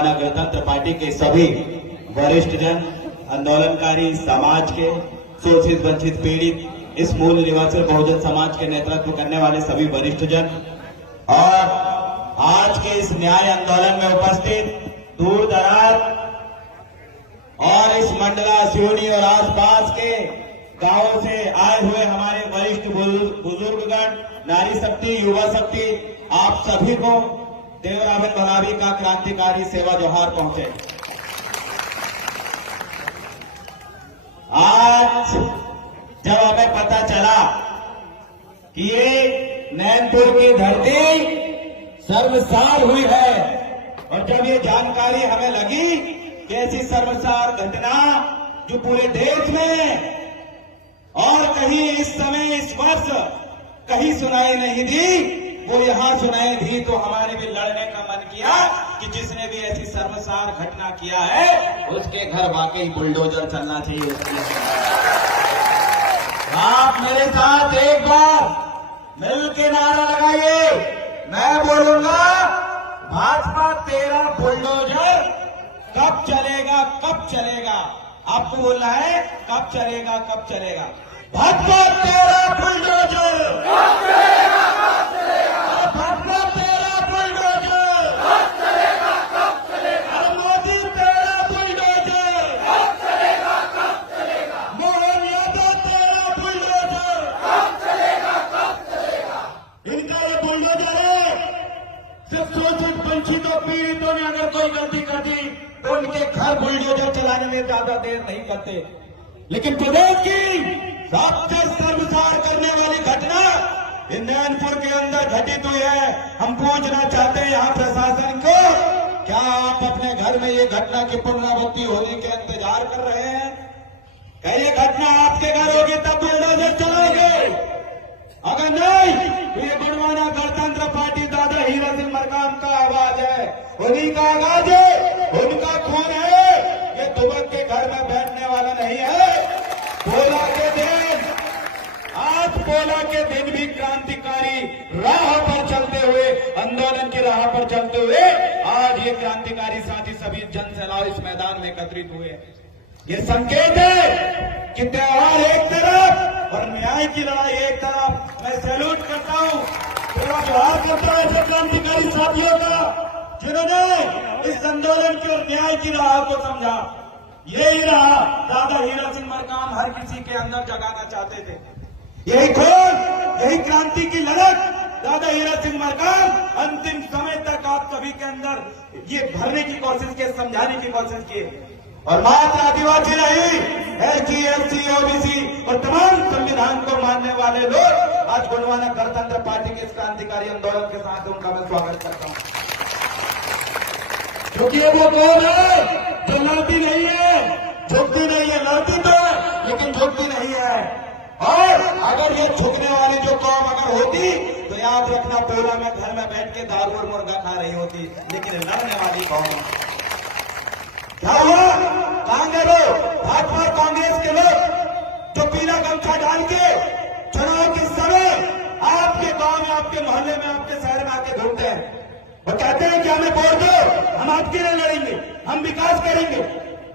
गोंडवाना गणतंत्र पार्टी के सभी वरिष्ठ जन, आंदोलनकारी समाज के, शोषित वंचित पीड़ित, इस मूल निवासी बहुजन समाज के नेतृत्व करने वाले सभी वरिष्ठ जन और आज के इस न्याय आंदोलन में उपस्थित दूर दराज और इस मंडला, सिवनी और आसपास के गांवों से आए हुए हमारे वरिष्ठ बुजुर्गगण, नारी शक्ति, युवा शक्ति, आप सभी को देवराबेन भगावी का क्रांतिकारी सेवा जोहार पहुंचे। आज जब हमें पता चला कि ये नैनपुर की धरती सर्वसार हुई है और जब ये जानकारी हमें लगी कि ऐसी सर्वसार घटना जो पूरे देश में और कहीं इस समय, इस वर्ष कहीं सुनाई नहीं दी, वो यहां सुनाई दी, तो हमारे भी लड़ने का मन किया कि जिसने भी ऐसी सर्वसार घटना किया है उसके घर वाकई बुलडोजर चलना चाहिए। आप मेरे साथ एक बार मिल के नारा लगाइए, मैं बोलूंगा भाजपा तेरा बुलडोजर कब चलेगा, कब चलेगा। आपको बोलना है कब चलेगा, कब चलेगा। भाजपा तेरा बुलडोजर कब चलेगा, कब चलेगा। भाजपा तेरा बुलडोजर कब चलेगा, कब चलेगा। मोदी तेरा बुलडोजर कब चलेगा, कब चलेगा। मोहन यादव तेरा बुलडोजर कब चलेगा, कब चलेगा। इनका ये बुलडोजर है, सिर्फ शोषित वंचितों पीड़ितों ने अगर कोई गलती कर दी तो उनके घर बुलडोजर चलाने में ज्यादा देर नहीं करते। लेकिन प्रदेश की सबसे सर्वसार करने वाली घटना नैनपुर के अंदर घटित हुई है। हम पूछना चाहते हैं यहाँ प्रशासन को, क्या आप अपने घर में ये घटना की पुनरावृत्ति होने के इंतजार कर रहे हैं? क्या ये घटना आपके घर होगी तब बुलडोजर चलाओगे? अगर नहीं तो ये गोंडवाना गणतंत्र पार्टी दादा हीरा सिंह मरकाम का आवाज है, उन्हीं का आवाज है, उनका खून है। ये दुबक के घर में बैठने वाला नहीं है। पोला के दिन, आज पोला के दिन भी क्रांतिकारी राह पर चलते हुए, आंदोलन की राह पर चलते हुए आज ये क्रांतिकारी साथी सभी जन सैलाब इस मैदान में एकत्रित हुए। ये संकेत है कि त्योहार एक तरफ और न्याय की लड़ाई एक तरफ। मैं सैल्यूट करता हूं, पूरा जोहार करता हूं ऐसे क्रांतिकारी साथियों का जिन्होंने इस आंदोलन की और न्याय की राह को समझा। यही रहा दादा हीरा सिंह मरकाम हर किसी के अंदर जगाना चाहते थे। यही खोज, यही क्रांति की ललक दादा हीरा सिंह मरकाम अंतिम समय तक आप सभी के अंदर ये भरने की कोशिश की, समझाने की कोशिश की। और मात्र आदिवासी नहीं, एसटी, एससी, ओबीसी और तमाम संविधान को मानने वाले लोग आज गोंडवाना गणतंत्र पार्टी के इस क्रांतिकारी आंदोलन के साथ उनका मैं स्वागत करता हूं। क्योंकि वो कौन है जो लड़ती नहीं है, झुकती नहीं है। लड़ती तो है लेकिन झुकती नहीं है। और अगर ये झुकने वाली जो कौम अगर होती तो याद रखना, पोला में घर में बैठ के दारू और मुर्गा खा रही होती। लेकिन लड़ने वाली कौम क्या हुआ? कांग्रेस लोग, भाजपा कांग्रेस के लोग जो पीला गमछा डाल के चुनाव के समय आपके गांव में, आपके मोहल्ले में, आपके शहर में आके घूमते हैं और कहते हैं कि हमें वोट दो, हम आपके लिए लड़ेंगे, हम विकास करेंगे।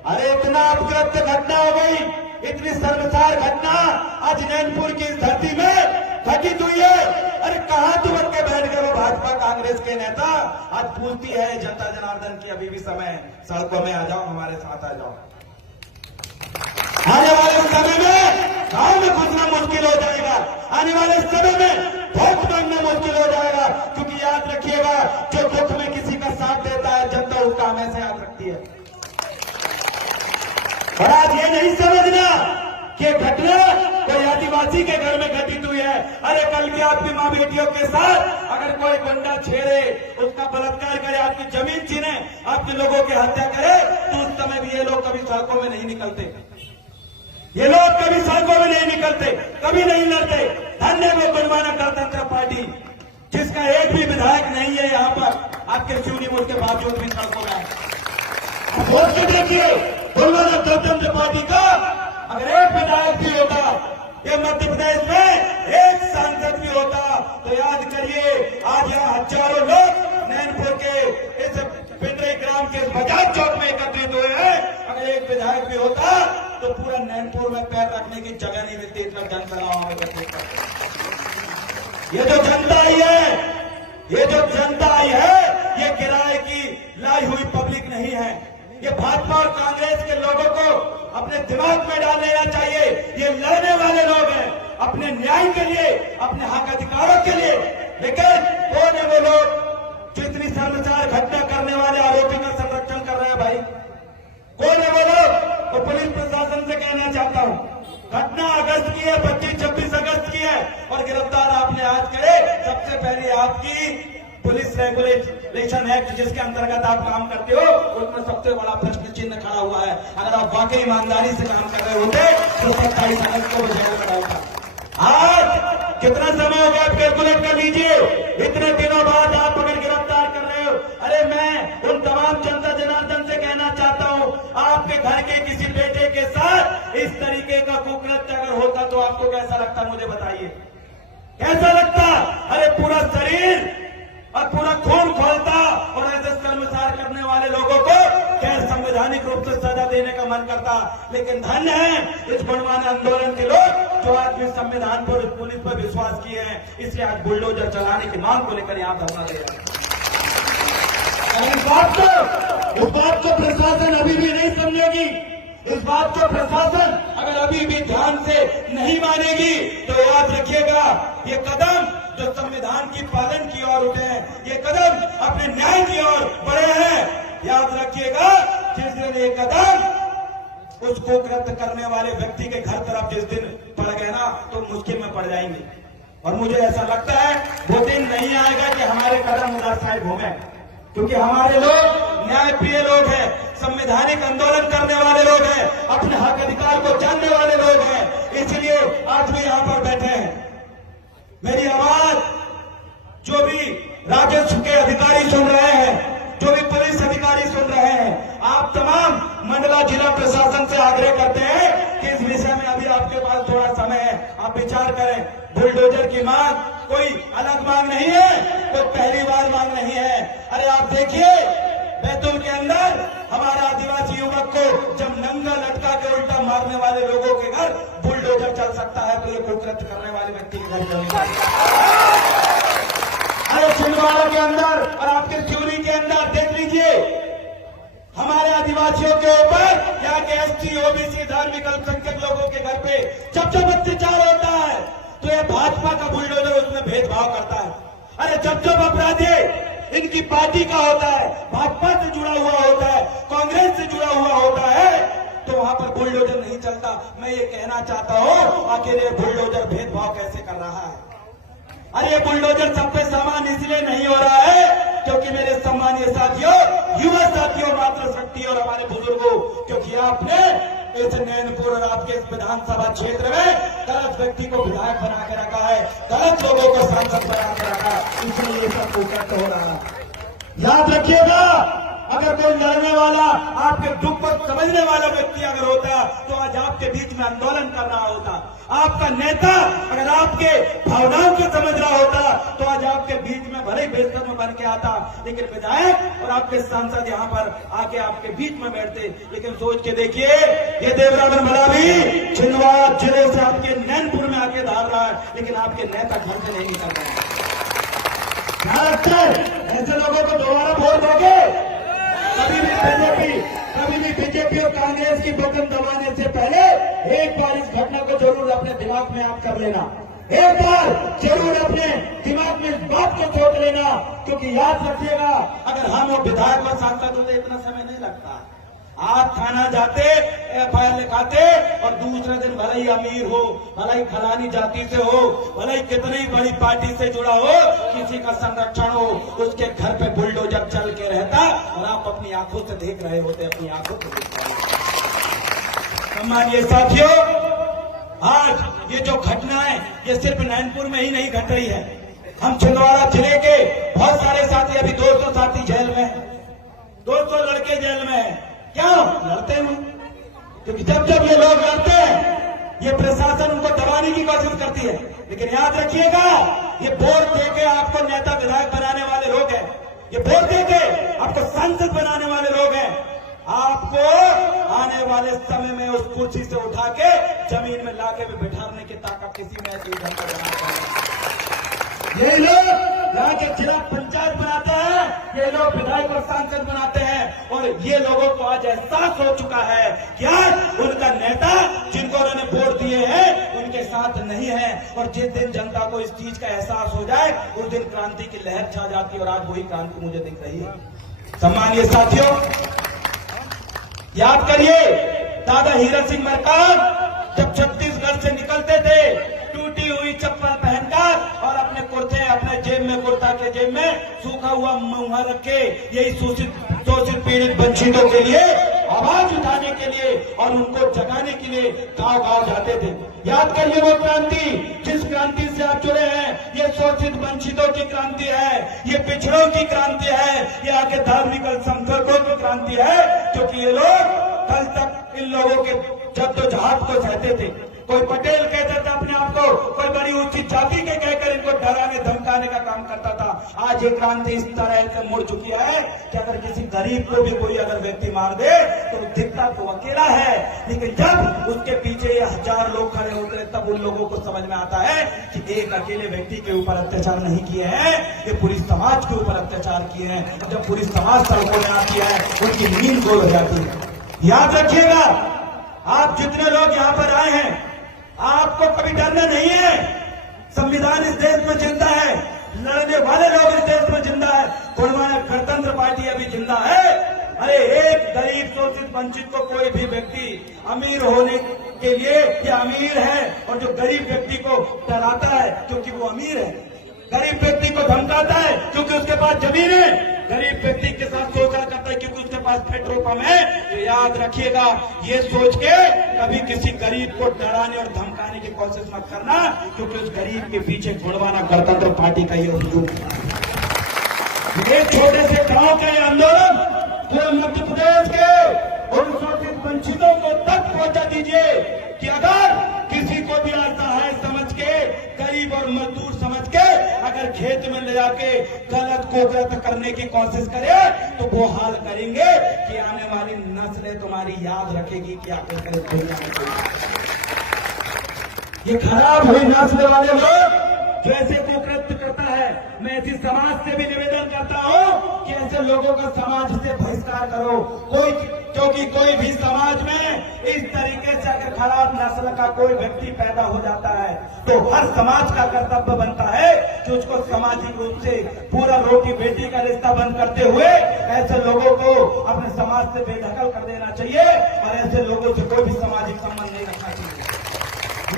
अरे इतना अपकृत्य घटना हो गई, इतनी सर्वसार घटना आज नैनपुर की इस धरती में घटित हुई है। अरे कहां दुबक के बैठ गए वो भाजपा कांग्रेस के नेता? आज पूछती है जनता जनार्दन की अभी भी समय है, सड़कों में आ जाओ, हमारे साथ आ जाओ। आने वाले समय में गांव में घुसना मुश्किल हो जाएगा, आने वाले समय में वोट मांगना मुश्किल हो जाएगा। क्योंकि याद रखिएगा, जो दुख में किसी का साथ देता है जनता उसका हमेशा याद रखती है। और आज ये नहीं समझना कि घटना कोई आदिवासी के घर में घटित हुई है। अरे कल की आपकी मां बेटियों के साथ अगर कोई गुंडा छेड़े, उसका बलात्कार करे, आपकी जमीन छीने, आपके लोगों की हत्या करे, तो उस समय भी ये लोग कभी सड़कों में नहीं निकलते, ये लोग कभी सड़कों में नहीं निकलते, कभी नहीं लड़ते। धन्य वो गोंडवाना गणतंत्र पार्टी जिसका एक भी विधायक नहीं है यहाँ पर, आपके सिवनी मोड़ के बावजूद भी सड़कों में आए। वोट के देखिए, गोंडवाना गणतंत्र पार्टी का अगर एक विधायक भी होता, ये मध्य प्रदेश में एक सांसद भी होता, तो याद करिए आज यहाँ हजारों लोग नैनपुर के इस पिंडरी नौजवान के बजाज चौक में एकत्रित हुए हैं। अगर एक विधायक भी होता तो पूरा नैनपुर में पैर रखने की जगह नहीं मिलती, इतना जनसभाओं में एकत्रित करते। ये जो जनता आई है, ये जो जनता आई है, ये किराए की लाई हुई पब्लिक नहीं है। ये भाजपा और कांग्रेस के लोगों को अपने दिमाग में डाल लेना चाहिए। ये लड़ने वाले लोग हैं अपने न्याय के लिए, अपने हक अधिकारों के लिए। लेकिन कौन है वो लोग जो इतनी शर्मसार घटना करने वाले आरोपी का संरक्षण कर रहे हैं? भाई कौन है वो लोग? तो पुलिस प्रशासन से कहना चाहता हूं, घटना अगस्त की है, 25-26 अगस्त की है और गिरफ्तार आपने आज करे। सबसे पहले आपकी पुलिस रेगुलेशन एक्ट जिसके अंतर्गत आप काम करते हो, उसमें सबसे बड़ा प्रश्न चिन्ह खड़ा हुआ है। अगर आप वाकई ईमानदारी से काम कर रहे होते तो 27 अगस्त को जेल में डालता। आज कितना समय हो गया, आप कैलकुलेट कर लीजिए। इतने दिनों बाद आप अगर गिरफ्तार कर रहे हो, अरे मैं उन तमाम जनता जनार्दन से कहना चाहता हूं, आपके घर के किसी बेटे के साथ इस तरीके का कुकृत्य अगर होता तो आपको कैसा लगता, मुझे बताइए, कैसा लगता? अरे पूरा शरीर और पूरा खून खोलता और ऐसे शर्मसार करने वाले लोगों को गैर संवैधानिक रूप से सजा देने का मन करता। लेकिन धन्य है इस गुणवान आंदोलन के लोग जो आज भी संविधान पर, पुलिस पर विश्वास किए हैं, इसलिए आज बुलडोजर चलाने की मांग को लेकर यहां धरना दे रहे हैं। इस बात को प्रशासन अभी भी नहीं समझेगी। इस बात को प्रशासन अगर अभी भी ध्यान से नहीं मानेगी तो याद रखिएगा, ये कदम जो संविधान की पालन की ओर उठे हैं, ये कदम अपने न्याय की ओर बढ़े हैं, याद रखिएगा जिस दिन ये कदम उस कुकृत्य करने वाले व्यक्ति के घर तरफ जिस दिन पड़ गए ना, तो मुश्किल में पड़ जाएंगे। और मुझे ऐसा लगता है वो दिन नहीं आएगा कि हमारे कदम उधर साइड घूमे, क्योंकि हमारे लोग न्यायप्रिय लोग हैं, संवैधानिक आंदोलन करने वाले लोग हैं, अपने हक अधिकार को जानने वाले लोग हैं, इसलिए आज भी यहां पर बैठे हैं। मेरी आवाज जो भी राजस्व के अधिकारी सुन रहे हैं, जो भी पुलिस अधिकारी सुन रहे हैं, आप तमाम मंडला जिला प्रशासन से आग्रह करते हैं कि इस विषय में अभी आपके पास थोड़ा समय है, आप विचार करें। बुलडोजर की मांग कोई अलग मांग नहीं है, कोई पहली बार मांग नहीं है। अरे आप देखिए बैतूल के अंदर हमारे आदिवासी युवक को जब नंगा लटका के उल्टा मारने वाले लोगों के घर बुलडोजर चल सकता है, तो ये कुकृत्य करने वाले व्यक्ति के घर चल सकता है। अरे छिंदवाड़ा के अंदर और आपके सिवनी के अंदर देख लीजिए, हमारे आदिवासियों के ऊपर यहाँ के एसटी, ओबीसी, धार्मिक अल्पसंख्यक लोगों के घर पे जब अत्याचार होता है तो ये भाजपा का बुलडोजर उसमें भेदभाव करता है। अरे जब अपराधी इनकी पार्टी का होता है, भाजपा से जुड़ा हुआ होता है, कांग्रेस से जुड़ा हुआ होता है, तो वहां पर बुलडोजर नहीं चलता। मैं ये कहना चाहता हूं आखिर ये बुलडोजर भेदभाव कैसे कर रहा है? अरे ये बुलडोजर सब पे समान इसलिए नहीं हो रहा है क्योंकि मेरे सम्मानीय साथियों, युवा साथियों, मातृशक्ति और हमारे बुजुर्गों, क्योंकि आपने इस नैनपुर और आपके इस विधानसभा क्षेत्र में गलत व्यक्ति को विधायक बना के रखा है, गलत लोगों को सांसद बना के रखा है, इसलिए ये सब कुकृत्य हो रहा है। याद रखिएगा, अगर कोई लड़ने वाला, आपके दुख को समझने वाला व्यक्ति अगर होता तो आज आपके बीच में आंदोलन कर रहा होता। आपका नेता अगर आपके भावनाओं को समझ रहा होता तो आज आपके बीच में भले ही बेस्तर में बन के आता, लेकिन विधायक और आपके सांसद यहाँ पर आके आपके बीच में बैठते। लेकिन सोच के देखिए, ये देवराजन भला भी छिंदवाड़ा जिले से आपके नैनपुर में आके धार रहा है, लेकिन आपके नेता घर से नहीं निकल रहे हैं। ऐसे लोगों को दोबारा वोट दोगे? कभी भी बीजेपी और कांग्रेस की बटन दबाने से पहले एक बार इस घटना को जरूर अपने दिमाग में आप कर लेना, एक बार जरूर अपने दिमाग में इस बात को सोच लेना, क्योंकि याद रखिएगा अगर हम वो विधायक और सांसद होते इतना समय नहीं लगता। आप थाना जाते, एफआईआर लिखाते और दूसरे दिन भले ही अमीर हो, भले ही फलानी जाति से हो, भले ही कितनी बड़ी पार्टी से जुड़ा हो, किसी का संरक्षण हो, उसके घर पे बुलडोजर चल के रहता और आप अपनी आंखों से देख रहे होते, अपनी आंखों से देख रहे होते। सम्मानीय साथियों, आज ये जो घटना है ये सिर्फ नैनपुर में ही नहीं घट रही है। हम छिंदवाड़ा जिले के बहुत सारे साथी, अभी 200 साथी जेल में, 200 लड़के जेल में है। क्यों लड़ते हैं? क्योंकि जब ये लोग लड़ते हैं, ये प्रशासन उनको दबाने की कोशिश करती है। लेकिन याद रखिएगा, ये वोट देके आपको नेता विधायक बनाने वाले लोग हैं, ये बोलते थे आपको सांसद बनाने वाले लोग हैं, आपको आने वाले समय में उस कुर्सी से उठा के जमीन में लाके भी बिठाने की ताकत किसी में ऐसी जनता बनाता है। ये लोग यहाँ के जिला पंचायत बनाते हैं, ये लोग विधायक और सांसद बनाते हैं, और ये लोगों को आज एहसास हो चुका है कि आज उनका नेता जिनको उन्होंने वोट दिए हैं उनके साथ नहीं है। और जिस दिन जनता को इस चीज का एहसास हो जाए उस दिन क्रांति की लहर छा जाती है, और आज वही क्रांति मुझे दिख रही है। सम्मानीय साथियों, याद करिए दादा हीरा सिंह मरकाम जब छत्तीसगढ़ से निकलते थे टूटी हुई चप्पल पहनकर और अपने कुर्ते अपने जेब में, कुर्ता के जेब में सूखा हुआ मुंह रखे, यही शोषित पीड़ित वंचितों के लिए आवाज उठाने के लिए और उनको जगाने के लिए गांव गांव जाते थे। याद करिए वो क्रांति, जिस क्रांति से आप जुड़े हैं, ये शोषित वंचितों की क्रांति है, ये पिछड़ों की क्रांति है, ये आके धार्मिक अल्पसंख्यकों की क्रांति है, क्योंकि ये लोग कल तक इन लोगों के जद्दोजहद को सहते थे। कोई पटेल कहता था अपने आप को, कोई बड़ी ऊंची जाति के कहकर इनको डराने धमकाने का काम करता था। आज ये क्रांति इस तरह से मुड़ चुकी है कि अगर किसी गरीब को भी कोई अगर व्यक्ति मार दे तो दिखता तो अकेला है, लेकिन जब उसके पीछे ये 1000 लोग खड़े होते हैं तब उन लोगों को समझ में आता है कि एक अकेले व्यक्ति के ऊपर अत्याचार नहीं किए हैं, ये पूरी समाज के ऊपर अत्याचार किए हैं। जब पूरी समाज सड़कों में आती है उनकी नींद गोल हो जाती है। याद रखिएगा, आप जितने लोग यहाँ पर आए हैं आपको कभी डरना नहीं है। संविधान इस देश में जिंदा है, लड़ने वाले लोग इस देश में जिंदा है, गुणमानक गणतंत्र पार्टी अभी जिंदा है। अरे एक गरीब शोषित वंचित को कोई भी व्यक्ति अमीर होने के लिए या अमीर है, और जो गरीब व्यक्ति को डराता है क्योंकि वो अमीर है, गरीब व्यक्ति को धमकाता है क्योंकि उसके पास जमीन है, गरीब व्यक्ति के साथ शोषण करता है क्योंकि उसके पास पेट्रोल पंप है, तो याद रखिएगा ये सोच के कभी किसी गरीब को डराने और धमकाने की कोशिश मत करना, क्योंकि उस गरीब के पीछे गुणमानक गणतंत्र पार्टी का ये हुजूम है। एक छोटे से गांव का ये आंदोलन पूरे मध्य प्रदेश के उन शोषित वंचितों को तक पहुंचा दीजिए कि अगर किसी को भी असहाय समझ के, गरीब और मजदूर समझ के अगर खेत में ले जाके गलत को गलत करने की कोशिश करे तो वो हाल करेंगे कि आने वाली नस्लें तुम्हारी याद रखेगी कि आखिर ये खराब हुई नस्ल वाले लोग जो ऐसे कुकृत्य करता है। मैं ऐसी समाज से भी निवेदन करता हूँ कि ऐसे लोगों का समाज से बहिष्कार करो। क्योंकि कोई भी समाज में इस तरीके से अगर खराब नस्ल का कोई व्यक्ति पैदा हो जाता है तो हर समाज का कर्तव्य बनता है कि उसको सामाजिक रूप से पूरा रोटी बेटी का रिश्ता बंद करते हुए ऐसे लोगों को अपने समाज से बेदखल कर देना चाहिए, और ऐसे लोगों से कोई भी सामाजिक संबंध नहीं रखना चाहिए।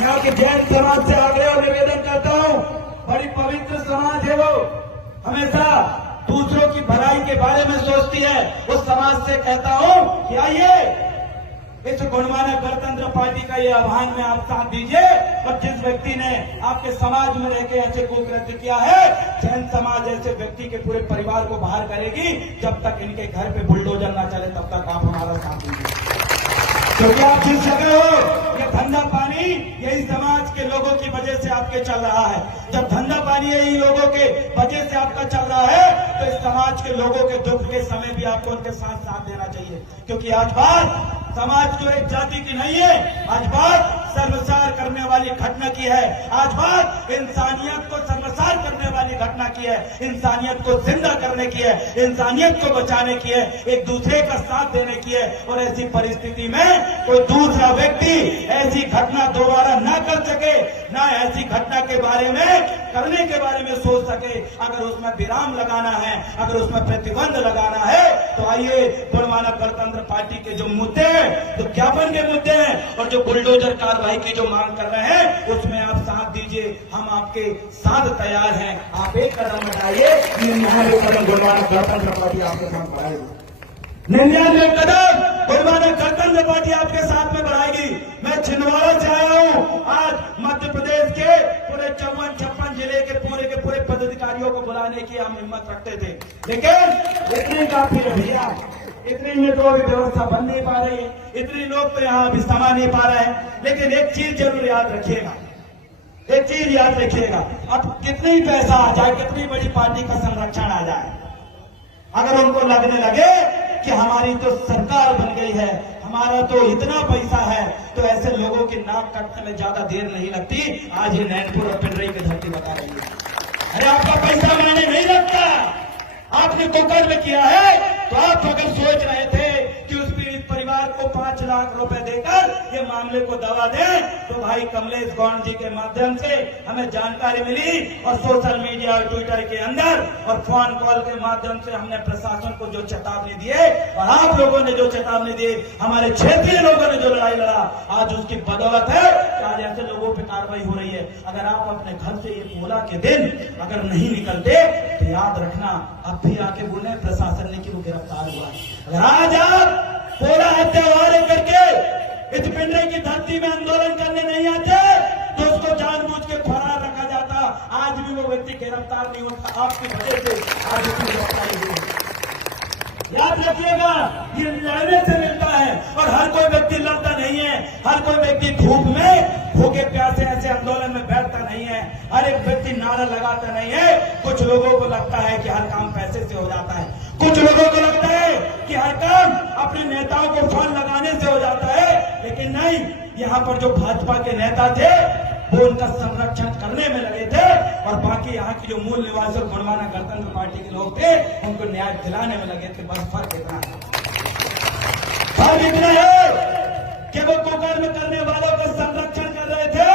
यहाँ के जैन समाज से आग्रह और निवेदन करता हूँ, बड़ी पवित्र समाज है वो, हमेशा दूसरों की भलाई के बारे में सोचती है। उस समाज से कहता हूँ कि आइए इस गुणमानक गणतंत्र पार्टी का ये आह्वान में आप साथ दीजिए, और जिस व्यक्ति ने आपके समाज में रहकर ऐसे कुकृत्य किया है, जैन समाज ऐसे व्यक्ति के पूरे परिवार को बाहर करेगी। जब तक इनके घर पे बुलडोजर ना चले तब तक आप हमारा साथ दीजिए, क्योंकि आप जिस जगह हो ये धंधा पानी यही समाज के लोगों की वजह से आपके चल रहा है। जब धंधा पानी यही लोगों के वजह से आपका चल रहा है तो इस समाज के लोगों के दुख के समय भी आपको उनके साथ देना चाहिए, क्योंकि आज बात समाज जो एक जाति की नहीं है, आज बात शर्मसार करने वाली घटना की है। आज बात इंसानियत को शर्मसार करने वाली घटना की है, इंसानियत को जिंदा करने की है, इंसानियत को बचाने की है, एक दूसरे का साथ देने की है। और ऐसी परिस्थिति में कोई दूसरा व्यक्ति ऐसी घटना दोबारा न कर सके, न ऐसी घटना के बारे में करने के बारे में सोच सके। अगर उसमें विराम लगाना है, अगर उसमें प्रतिबंध लगाना है, तो आइए गुणमानक गणतंत्र पार्टी के जो मुद्दे हैं, जो ज्ञापन के मुद्दे हैं और जो बुलडोजर कार्रवाई की जो मांग कर रहे हैं, उसमें आप साथ दीजिए, हम आपके साथ तैयार हैं। आप एक कदम बढ़ाइए, 99 कदम गुणमानक गणतंत्र पार्टी आपके साथ बढ़ाएगी। 99 कदम गुणमानक गणतंत्र पार्टी आपके साथ में बढ़ाएगी। मैं छिंदवाड़ा से आया हूँ, आज मध्य प्रदेश के पूरे 54-56 जिले के पूरे पदाधिकारियों को बुलाने की हम हिम्मत रखते थे, लेकिन इतने काफी है भैया, इतनी में तो अभी व्यवस्था बन नहीं पा रही है, इतने लोग तो यहाँ अभी समा नहीं पा रहे हैं। लेकिन एक चीज जरूर याद रखिएगा, एक चीज याद रखिएगा, अब कितनी पैसा आ जाए, कितनी बड़ी पार्टी का संरक्षण आ जाए, अगर उनको लगने लगे कि हमारी तो सरकार बन गई है, हमारा तो इतना पैसा है, तो ऐसे लोगों की नाक काटने में ज्यादा देर नहीं लगती। आज ये नैनपुर और पिंडरी की धरती बता रही है। अरे आपका पैसा मायने नहीं रखता, आपने कोकर में किया है। तो आप अगर सोच रहे थे कि उस पीड़ित परिवार को 5 लाख रुपए देकर ये मामले को दबा दें, तो भाई कमलेश गौंड जी के माध्यम से हमें जानकारी मिली और सोशल मीडिया और ट्विटर के अंदर और फोन कॉल के माध्यम से हमने प्रशासन को जो चेतावनी दिए और आप लोगों ने जो चेतावनी दी, हमारे क्षेत्रीय लोगों ने जो लड़ाई लड़ा, आज उसकी बदौलत है कि आज ऐसे लोगों पर कार्रवाई हो रही है। अगर आप अपने घर से ये पोला के दिन अगर नहीं निकलते तो याद रखना अब भी आके बोले प्रशासन ने कि वो गिरफ्तार हुआ। अगर आज आप पोला हत्या करके इस पिंडरी की धरती में आंदोलन करने नहीं आते तो उसको जानबूझ के फरार रखा जाता, आज भी वो व्यक्ति गिरफ्तार नहीं होता। आपकी वजह से आज उसकी गिरफ्तारी हुई। याद रखिएगा, ये लड़ने से मिलता है और हर कोई व्यक्ति लड़ता नहीं है, हर कोई व्यक्ति धूप में भूखे प्यासे ऐसे आंदोलन में बैठता नहीं है, हर एक व्यक्ति नारा लगाता नहीं है। कुछ लोगों को लगता है कि हर काम पैसे से हो जाता है, कुछ लोगों को लगता है कि हर काम अपने नेताओं को फोन लगाने से हो जाता है, लेकिन नहीं। यहाँ पर जो भाजपा के नेता थे वो उनका संरक्षण करने में लगे थे और बाकी यहाँ की जो मूल निवासी और गुणवाना गणतंत्र पार्टी के लोग थे उनको न्याय दिलाने में लगे थे। बस फर्क इतना है कि वो कुकर्म करने वालों का संरक्षण कर रहे थे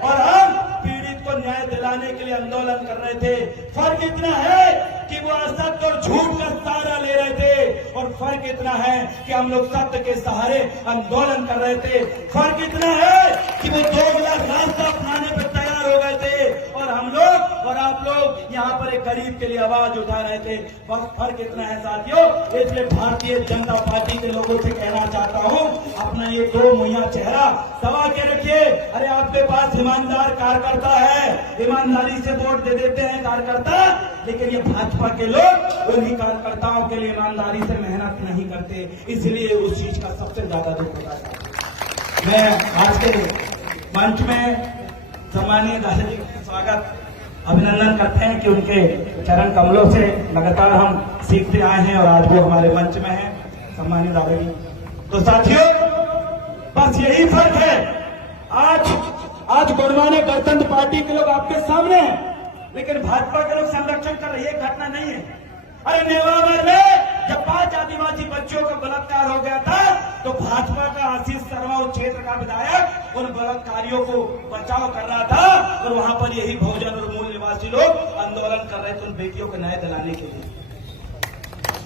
और हम पीड़ित को न्याय दिलाने के लिए आंदोलन कर रहे थे। फर्क इतना है कि वो असत्य और झूठ का सहारा ले रहे थे और फर्क इतना है कि हम लोग सत्य के सहारे आंदोलन कर रहे थे। फर्क इतना है कि वो 2 लाख रास्ता अपनाने पर तैयार हो गए थे और हम लोग और आप लोग यहाँ पर एक गरीब के लिए आवाज उठा रहे थे। बस फर्क इतना है साथियों। इसलिए भारतीय जनता पार्टी के लोगों से कहना चाहता हूँ, अपना ये 2 मुहैया चेहरा दबा के रखिए। अरे आपके पास ईमानदार कार्यकर्ता है, ईमानदारी से वोट दे देते हैं कार्यकर्ता, लेकिन ये भाजपा के लोग उन्हीं कार्यकर्ताओं के लिए ईमानदारी से मेहनत नहीं करते, इसलिए उस चीज का सबसे ज्यादा दुख होता है। मैं आज के मंच में सम्मानीय दादाजी का स्वागत अभिनंदन करते हैं कि उनके चरण कमलों से लगातार हम सीखते आए हैं और आज वो हमारे मंच में हैं, सम्मानीय दादाजी। तो साथियों, बस यही फर्क है। आज गुणवाना गणतंत्र पार्टी के लोग आपके सामने हैं, लेकिन भाजपा के लोग संरक्षण कर रही है। घटना नहीं है। अरे नेवावर में जब 5 आदिवासी बच्चों का बलात्कार हो गया था तो भाजपा का आशीष शर्मा उस क्षेत्र का विधायक उन बलात्कारियों को बचाव कर रहा था और वहां पर यही बहुजन और मूल निवासी लोग आंदोलन कर रहे थे उन बेटियों को न्याय दिलाने के लिए।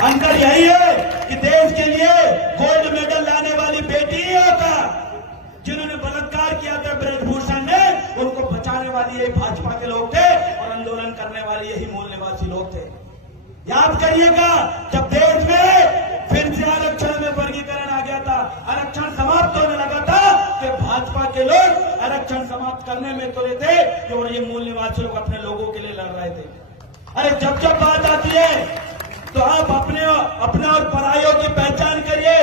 अंतर यही है कि देश के लिए गोल्ड मेडल लाने वाली बेटियों का जिन्होंने बलात्कार किया था ब्रजभूषण ने, उनको बचाने वाली यही भाजपा के लोग थे और आंदोलन करने वाले यही मूल निवासी लोग थे। याद करिएगा, जब देश में फिर से आरक्षण में वर्गीकरण आ गया था, आरक्षण समाप्त होने लगा था, तो भाजपा के लोग आरक्षण समाप्त करने में तुले थे और ये मूल निवासी लोग अपने लोगों के लिए लड़ रहे थे। अरे जब बात आती है तो आप अपने और परायों की पहचान करिए।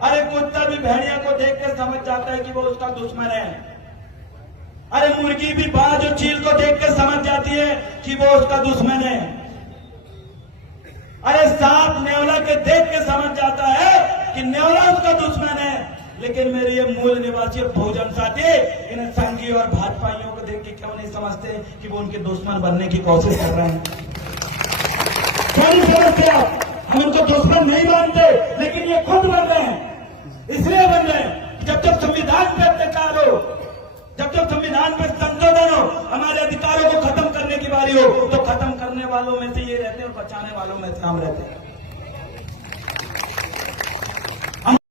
अरे कुत्ता भी भेड़िया को देख के समझ जाता है कि वो उसका दुश्मन है। अरे मुर्गी भी बाज और चील को देख के समझ जाती है कि वो उसका दुश्मन है। अरे सांप नेवला के देख के समझ जाता है कि नेवला उसका दुश्मन है। लेकिन मेरे ये मूल निवासी बहुजन साथी इन संघी और भाजपाइयों को देख के क्यों नहीं समझते कि वो उनके दुश्मन बनने की कोशिश कर रहे हैं? क्यों नहीं समझते आप? हम उनको दुश्मन नहीं मानते, लेकिन ये खुद बन रहे हैं। इसलिए बन रहे हैं जब संविधान पे अत्याचार हो, जब संविधान पे संशोधन हो, हमारे अधिकारों को खत्म करने की बारी हो, तो खत्म करने वालों में से ये रहते हैं और बचाने वालों में से हम रहते हैं।